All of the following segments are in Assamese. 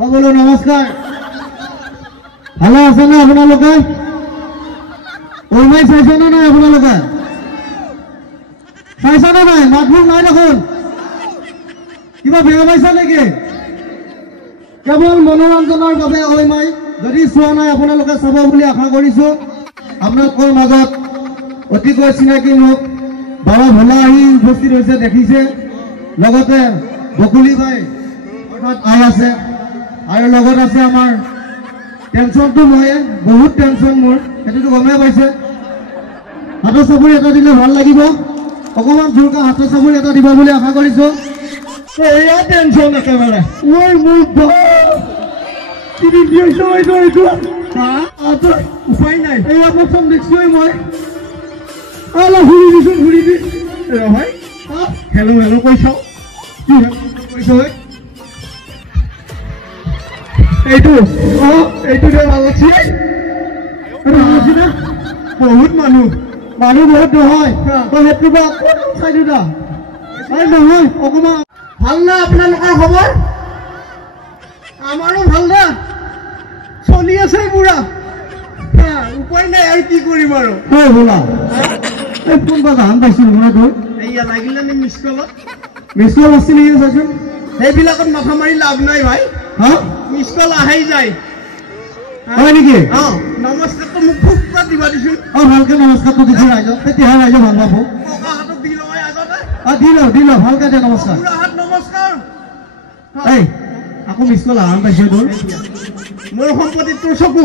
সকলো নমস্কাৰ। ভালো আছে না আপোনালোকে? ওলমাই চাইছে না নাই আপোনালোকে? চাইছে না নাই? মাতবোৰ নাই দেখোন। কিবা বেয়া পাইছা নেকি? কেৱল মনোৰঞ্জনৰ বাবে ওলমাই যদি চোৱা নাই আপোনালোকে চাব বুলি আশা কৰিছো। আপোনালোকৰ মাজত অতিকৈ চিনাকি মোক বাবা ভোলা আহি উপস্থিত হৈছে দেখিছে। লগতে বকুলি ভাই অৰ্থাৎ আই আছে আৰু লগত আছে আমাৰ টেনশ্যনটো ময়ে বহুত টেনশ্যন মোৰ সেইটোতো গমেই পাইছে। হাতৰ চাপৰি এটা দিলে ভাল লাগিব। অকণমান জোৰকৈ হাতৰ চাপৰি এটা দিব বুলি আশা কৰিছো। এয়া টেনশ্যন একেবাৰে মোৰ উপায় নাই। এয়া প্ৰথম দেখিছোৱেই মই। অলপ ঘূৰি দিছো ঘূৰি দি ভাই হেল্ল' হেল্ল' কৈ চাওঁ কি কৈছ এইটো এইটো ভাল লাগছে না বহুত মানুহ বহুত নহয় সেইটো চাই দিওঁ নহয় অকণমান ভাল না আপোনালোকৰ খবৰ? আমাৰো ভাল না চলি আছে পুৰা উপায় নাই আৰু কি কৰিম আৰু বোলা কোনবা ধান পাইছিলো মানে তোৰ এইয়া লাগিলে নে মিছ কল আছিল নেকি চাচোন। সেইবিলাকত মাথা মাৰি লাভ নাই ভাই। মিছ কল আহেই যায় হয় নেকি? নমস্কাৰটো মোক খুব পুৰা দিবা দিছো। ভালকে নমস্কাৰটো দিছো ৰাইজক তেতিয়াহে ৰাইজে ভাল পাব। ককা হাতত দি লওঁ আগতে দি ল ভালকে দে নমস্কাৰ। পুৰা হাত নমস্কাৰ। এই আকৌ মিছ কল আহান পাইছে তোৰ। মোৰ সম্পত্তিত তোৰ চকু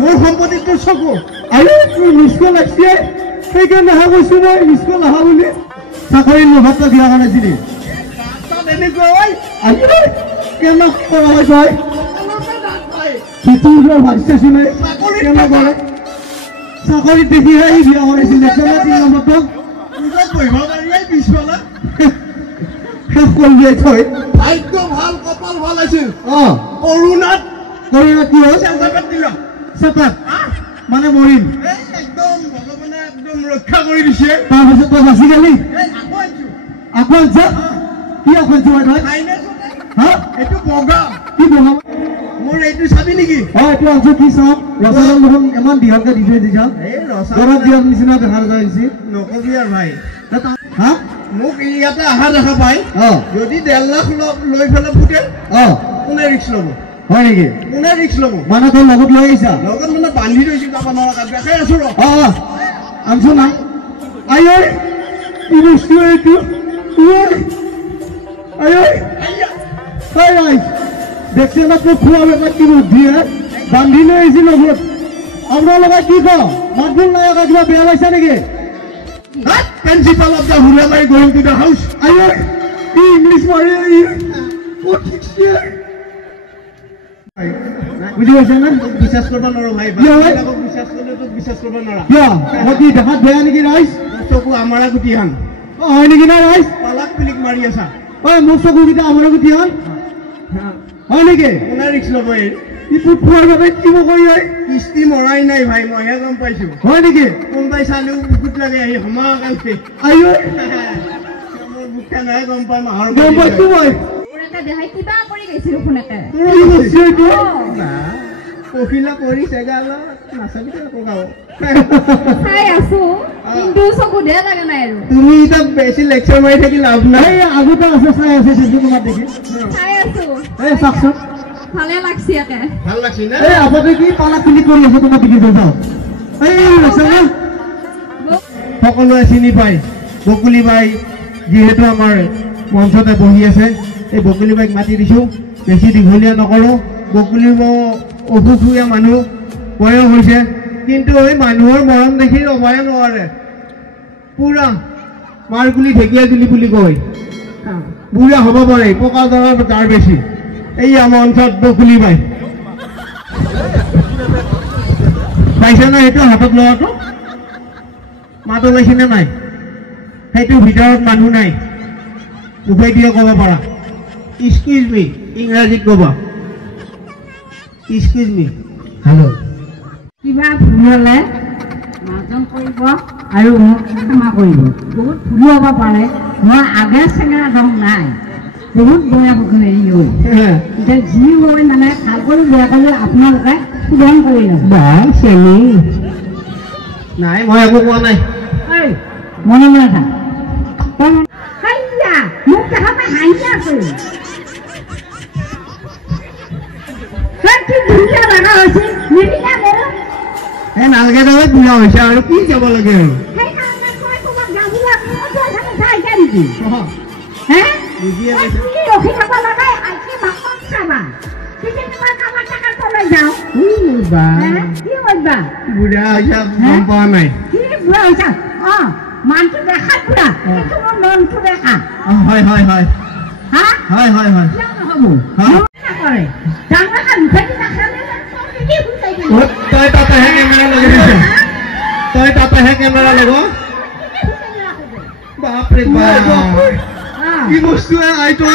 মোৰ সম্পত্তিত তোৰ চকু আৰু তোৰ মিছ কল লাগিছে সেইকাৰণে আহা কৈছো মই মিছ কল আহা বুলি। চাকৰি লোভত দিয়া কাৰণে দিলি এনেকুৱা কেনে কৰা হয় তই চাকৰিত দেখিহে সি বিয়া কৰাইছিলে শেষ কৰি থৈ ভাগ্য ভাল কপাল ভাল আছিল। কৰোণাত কি হ'ল চেপাত মানে মৰিম একদম ভগৱানে একদম ৰক্ষা কৰি দিছে। তাৰপিছত তই বাচি গেলি আকৌ কি আঁকোৱাইছো এইটো বগা কি বগা মোৰ এইটো চাবি নেকি? এইটো আছো কি চাম ৰসায়ন দেখোন ইমান দীঘলকে দি থৈ দিছা গৰম দিয়াৰ নিচিনা দেখা যাইছে। নকবি আৰু ভাই মোক ইয়াতে আহা দেখা পাই যদি 1.5 লাখ লৈ পেলাই ফুটে কোনে ৰিক্স ল'ব? হয় নেকি? কোনে ৰিক্স ল'ব মানে তই লগত লৈ আহিছা? লগত মানে বান্ধি থৈছো যাব নোৱাৰা দেখাই আছো ৰ আনছো না আই কি বস্তু এইটো দেখছে না তোৰ খোৱা বেপাৰ কি বুদ্ধি বান্ধি লৈ আহিছে লগত। আপোনালোকে কি ক মাতবোল নাই কিবা বেয়া পাইছা নেকি? Principal of the Hulabari going to the house English মাৰি বুজি পাইছা না? বিশ্বাস কৰিব নোৱাৰো ভাই বিশ্বাস কৰিলে তোক বিশ্বাস কৰিব নোৱাৰা কি দেখাত বেয়া নেকি ৰাইজ? চকু আমাৰা গুটি হান হয় নেকি না ৰাইজ? পালাক পিলিক মাৰি আছা মোৰ চকুকেইটা আমাৰা গুটি হান হয় নেকি? কোনে ৰিক্স ল'ব কিস্তি মৰাই নাই ভাই মইহে গম পাইছো। হয় নেকি? কোনোবাই চালেও বুকুত লাগে আহি সমাকালছে মোৰ বুকটা নাই গম পাই মাহৰ গম পাইছো মই কিবা কৰি গৈছিলো ফোনতে পখিলা পৰি চেগাল নাচাবি ককাও চাই আছো কিন্তু চকু দে লাগে নাই আৰু তুমি এটা বেছি লেকচাৰ মাৰি থাকি লাভ নাই। আগতে আছে চাই আছে সেইটো তোমাক দেখি চাই আছো এই চাকচোন ভালে লাগছি একে ভাল লাগছি না এই আপতে কি পালা ক্লিক কৰি আছে তোমাক দেখি যাও এই ৰসনা সকলোৱে চিনি পায় বকুলি বাই যিহেতু আমাৰ মঞ্চতে বহি আছে। এই বকুলি বাইক মাতি দিছো বেছি দীঘলীয়া নকৰো। বকুলি অসুখীয়া মানুহ বয়স হৈছে কিন্তু এই মানুহৰ মৰম দেখি ৰ'বই নোৱাৰে। পুৰা মাৰগুলি ঢেকীয়া জুলি বুলি কয় বুঢ়া হ'ব পাৰে পকা দৰৰ তাৰ বেছি। এই আমাৰ অঞ্চলত বকুলি বাই পাইছে না সেইটো হাতত লোৱাটো মাত ওলাইছেনে নাই? সেইটো ভিতৰত মানুহ নাই উভয় দিয়ে ক'ব পাৰা এক্সকিউজ মি ইংৰাজীত ক'বা এক্সকিউজ মি হেল্ল' কিবা ভুল হ'লে মাৰ্জন কৰিব আৰু মোক ক্ষমা কৰিব। বহুত ভুল হ'ব পাৰে মই আগে চেঙা ৰং নাই বহুত বেয়া হেৰি হ'ল এতিয়া যি হয় মানে ভাল কৰি বেয়া কৰি আপোনালোকে গ্ৰহণ কৰি নাই মই একো কোৱা নাই মনে মনে থাক মোক দেখা পাই হাঁহি আছো ধুনীয়া লগা হৈছে নিদিনা মোৰ নালগে নহয় বুঢ়া হৈছে আৰু কি যাব লাগে আৰু মানটো দেখা পুৰা মোৰ মনটো দেখা হয় হয় হয় হয় হয় হয় তই তাতেহে কেমেৰা লগাই দিছ তই তাতেহে কেমেৰা লগ বাপৰে বাপ কি বস্তু আইটো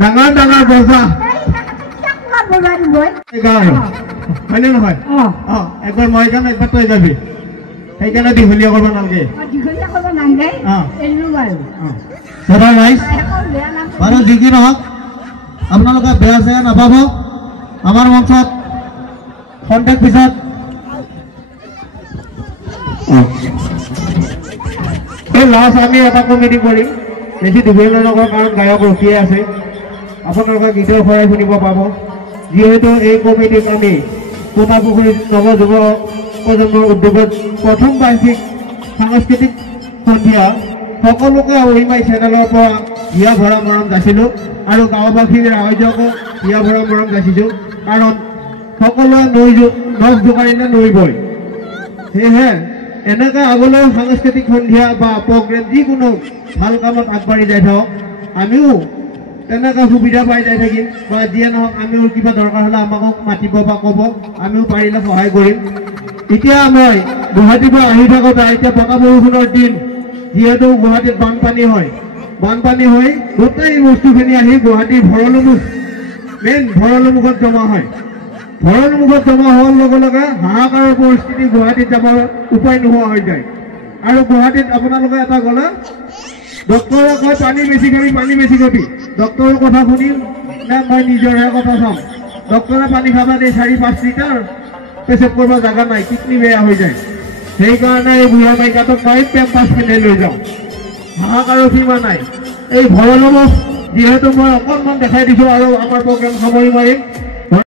ডাঙৰ ডাঙৰ বজা হয়নে নহয় একবাৰ মই যাম একবাৰ তই যাবি সেইকাৰণে দীঘলীয়া কৰিব নালাগে বাৰু যি কি নহওক আপোনালোকে বেয়া চেয়া নাপাব আমাৰ মঞ্চত কণ্টেক্ট পিছত এই লাষ্ট আমি এটা কমিটি কৰিম বেছি দীঘলীয়া নকৰোঁ কাৰণ গায়ক ৰখিয়ে আছে আপোনালোকে গীতৰ শৰাই শুনিব পাব যিহেতু এই কমিটিত আমি কোটাপুখুৰীত নৱযুৱ প্ৰজন্মৰ উদ্যোগত প্ৰথম বাৰ্ষিক সাংস্কৃতিক সন্ধিয়া সকলোকে অৰিমাই চেনেলৰ পৰা হিয়া ভৰা মৰম যাচিলোঁ আৰু গাঁওবাসীৰ ৰাইজকো হিয়া ভৰা মৰম যাচিছোঁ কাৰণ সকলোৱে নখ জোকাৰিলে নৈ বয় সেয়েহে এনেকৈ আগলৈও সাংস্কৃতিক সন্ধিয়া বা প্ৰগ্ৰেম যিকোনো ভাল কামত আগবাঢ়ি যাই থাকক আমিও তেনেকৈ সুবিধা পাই যাই থাকিম বা যিয়ে নহওক আমিও কিবা দৰকাৰ হ'লে আমাকো মাতিব বা ক'ব আমিও পাৰিলে সহায় কৰিম এতিয়া মই গুৱাহাটীৰ পৰা আহি থাকোঁতে এতিয়া বতাহ বৰষুণৰ দিন যিহেতু গুৱাহাটীত বানপানী হৈ গোটেই বস্তুখিনি আহি গুৱাহাটীৰ ভৰলুমুখ মেইন ভৰলুমুখত জমা হয় ভৰলুমুখত জমা হোৱাৰ লগে লগে হাহাকাৰৰ পৰিস্থিতি গুৱাহাটীত যাবৰ উপায় নোহোৱা হৈ যায় আৰু গুৱাহাটীত আপোনালোকে এটা গ'লে ডক্টৰে কয় পানী বেছি খাবি ডক্টৰৰ কথা শুনিম নে মই নিজৰহে কথা চাম ডক্টৰে পানী খাবা দিয়ে 4-5 লিটাৰ পেচাব কৰিব জাগা নাই কিডনি বেয়া হৈ যায় সেইকাৰণে এই বুঢ়া মাইকাটোক মই পেম্পাছ পিন্ধাই লৈ যাওঁ হাহাকাৰৰ সীমা নাই এই ভৰলুমুখ যিহেতু মই অকণমান দেখাই দিছোঁ আৰু আমাৰ প্ৰগ্ৰেম সামৰি মাৰিম